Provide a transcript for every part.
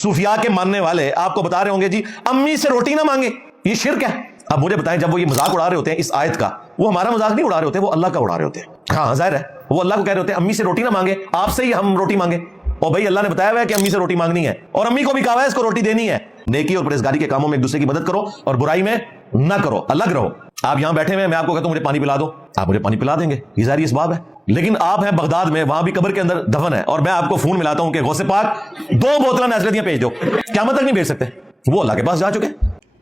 सूफिया के मानने वाले आपको बता रहे होंगे जी अम्मी से रोटी ना मांगे, ये शिर्क है। अब मुझे बताएं, जब वो ये मजाक उड़ा रहे होते हैं इस आयत का, वो हमारा मजाक नहीं उड़ा रहे होते, वो अल्लाह का उड़ा रहे होते हैं। हाँ जाहिर है, वो अल्लाह को कह रहे होते हैं अम्मी से रोटी ना मांगे, आपसे ही हम रोटी मांगे। और भाई अल्लाह ने बताया हुआ है कि अम्मी से रोटी मांगनी है, और अम्मी को भी कहा है इसको रोटी देनी है। नेकी और परहेजगारी के कामों में एक दूसरे की मदद करो और बुराई में ना करो, अलग रहो। आप यहां बैठे हुए, मैं आपको कहता हूं मुझे पानी पिला दो, आप मुझे पानी पिला देंगे, ये जारी इसबाब है। लेकिन आप हैं बगदाद में, वहां भी कब्र के अंदर दफन है, और मैं आपको फोन मिलाता हूं कि गौसे पाक 2 बोतल नजरतियां भेज दो, क़यामत तक नहीं भेज सकते, वो अल्लाह के पास जा चुके।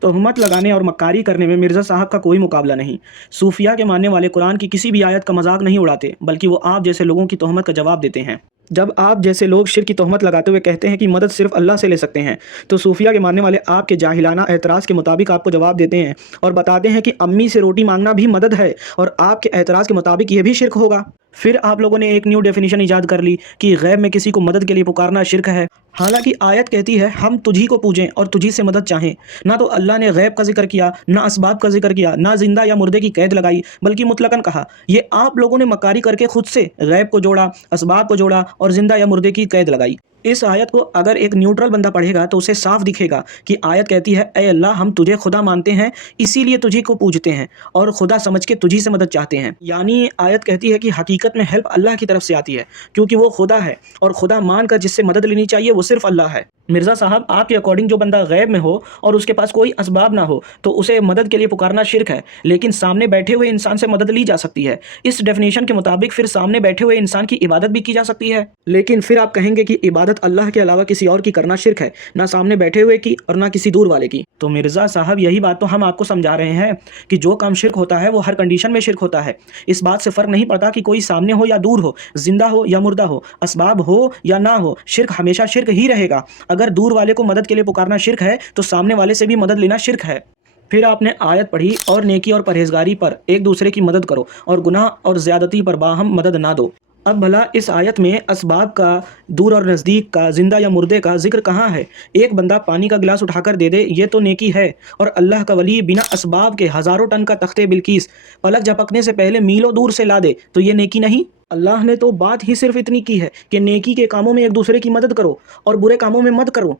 तोहमत लगाने और मक्कारी करने में मिर्ज़ा साहब का कोई मुकाबला नहीं। सूफिया के मानने वाले कुरान की किसी भी आयत का मजाक नहीं उड़ाते, बल्कि वो आप जैसे लोगों की तोहमत का जवाब देते हैं। जब आप जैसे लोग शिर्क की तोहमत लगाते हुए कहते हैं कि मदद सिर्फ अल्लाह से ले सकते हैं, तो सूफिया के मानने वाले आपके जाहिलाना एतराज़ के मुताबिक आपको जवाब देते हैं और बताते हैं कि अम्मी से रोटी मांगना भी मदद है, और आपके एतराज़ के मुताबिक ये भी शिर्क होगा। फिर आप लोगों ने एक न्यू डेफिनेशन ईजाद कर ली कि गैब में किसी को मदद के लिए पुकारना शिर्क है। हालांकि आयत कहती है हम तुझी को पूजें और तुझी से मदद चाहें। ना तो अल्लाह ने गैब का जिक्र किया, ना असबाब का जिक्र किया, ना जिंदा या मुर्दे की कैद लगाई, बल्कि मुतलकन कहा। ये आप लोगों ने मकारी करके खुद से गैब को जोड़ा, असबाब को जोड़ा और जिंदा या मुर्दे की कैद लगाई। इस आयत को अगर एक न्यूट्रल बंदा पढ़ेगा तो उसे साफ दिखेगा कि आयत कहती है ऐ अल्लाह हम तुझे खुदा मानते हैं, इसीलिए तुझी को पूजते हैं और खुदा समझ के तुझी से मदद चाहते हैं। यानी आयत कहती है कि हकीकत में हेल्प अल्लाह की तरफ से आती है, क्योंकि वो खुदा है, और खुदा मानकर जिससे मदद लेनी चाहिए वो सिर्फ अल्लाह है। मिर्ज़ा साहब, आपके अकॉर्डिंग जो बंदा गैब में हो और उसके पास कोई असबाब ना हो तो उसे मदद के लिए पुकारना शिर्क है, लेकिन सामने बैठे हुए इंसान से मदद ली जा सकती है। इस डेफिनेशन के मुताबिक फिर सामने बैठे हुए इंसान की इबादत भी की जा सकती है। लेकिन फिर आप कहेंगे कि इबादत अल्लाह के अलावा किसी और की करना शिर्क है, ना सामने बैठे हुए की और ना किसी दूर वाले की। तो मिर्ज़ा साहब, यही बात तो हम आपको समझा रहे हैं कि जो काम शिर्क होता है वो हर कंडीशन में शिर्क होता है। इस बात से फ़र्क नहीं पड़ता कि कोई सामने हो या दूर हो, जिंदा हो या मुर्दा हो, असबाब हो या ना हो, शिर्क हमेशा शिर्क ही रहेगा। अगर दूर वाले को मदद के लिए पुकारना शिर्क है तो सामने वाले से भी मदद लेना शिर्क है। फिर आपने आयत पढ़ी और नेकी और परहेजगारी पर एक दूसरे की मदद करो और गुनाह और ज़्यादती पर बाहम मदद ना दो। अब भला इस आयत में असबाब का, दूर और नज़दीक का, जिंदा या मुर्दे का जिक्र कहाँ है? एक बंदा पानी का गिलास उठाकर दे दे, ये तो नेकी है, और अल्लाह का वली बिना असबाब के हज़ारों टन का तख्ते बिल्कीस पलक झपकने से पहले मीलों दूर से ला दे, तो ये नेकी नहीं? अल्लाह ने तो बात ही सिर्फ इतनी की है कि नेकी के कामों में एक दूसरे की मदद करो और बुरे कामों में मत करो।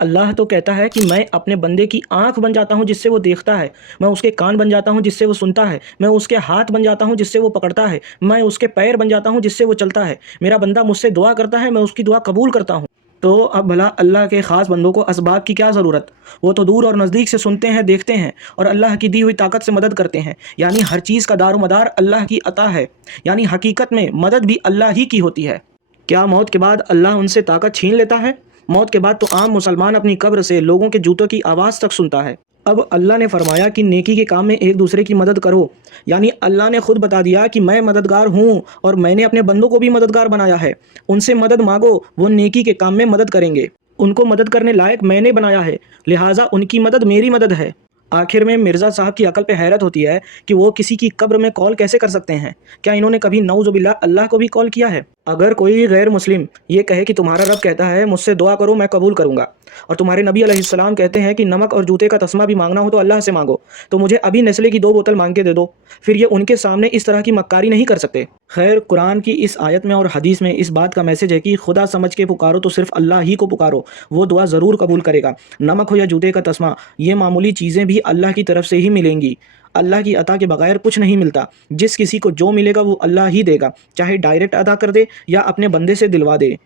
अल्लाह तो कहता है कि मैं अपने बंदे की आंख बन जाता हूं जिससे वो देखता है, मैं उसके कान बन जाता हूं जिससे वो सुनता है, मैं उसके हाथ बन जाता हूं जिससे वो पकड़ता है, मैं उसके पैर बन जाता हूं जिससे वो चलता है। मेरा बंदा मुझसे दुआ करता है, मैं उसकी दुआ कबूल करता हूं। तो अब भला अल्लाह के ख़ास बंदों को असबाब की क्या ज़रूरत? वो तो दूर और नज़दीक से सुनते हैं, देखते हैं और अल्लाह की दी हुई ताकत से मदद करते हैं। यानी हर चीज़ का दारोमदार अल्लाह की अता है, यानी हकीकत में मदद भी अल्लाह ही की होती है। क्या मौत के बाद अल्लाह उनसे ताकत छीन लेता है? मौत के बाद तो आम मुसलमान अपनी कब्र से लोगों के जूतों की आवाज़ तक सुनता है। अब अल्लाह ने फरमाया कि नेकी के काम में एक दूसरे की मदद करो, यानी अल्लाह ने खुद बता दिया कि मैं मददगार हूँ और मैंने अपने बंदों को भी मददगार बनाया है। उनसे मदद मांगो, वो नेकी के काम में मदद करेंगे। उनको मदद करने लायक मैंने बनाया है, लिहाजा उनकी मदद मेरी मदद है। आखिर में मिर्ज़ा साहब की अकल पे हैरत होती है कि वो किसी की कब्र में कॉल कैसे कर सकते हैं। क्या इन्होंने कभी नऊज़ुबिल्लाह अल्लाह को भी कॉल किया है? अगर कोई गैर मुस्लिम ये कहे कि तुम्हारा रब कहता है मुझसे दुआ करो मैं कबूल करूँगा, और तुम्हारे नबी अलैहिस्सलाम कहते हैं कि नमक और जूते का तस्मा भी मांगना हो तो अल्लाह से मांगो, तो मुझे अभी नेस्ले की 2 बोतल मांग के दे दो, फिर ये उनके सामने इस तरह की मक्कारी नहीं कर सकते। खैर, कुरान की इस आयत में और हदीस में इस बात का मैसेज है कि खुदा समझ के पुकारो तो सिर्फ अल्लाह ही को पुकारो, वो दुआ ज़रूर कबूल करेगा। नमक हो या जूते का तस्मा, ये मामूली चीज़ें भी अल्लाह की तरफ से ही मिलेंगी। अल्लाह की अता के बगैर कुछ नहीं मिलता। जिस किसी को जो मिलेगा वो अल्लाह ही देगा, चाहे डायरेक्ट अदा कर दे या अपने बंदे से दिलवा दे।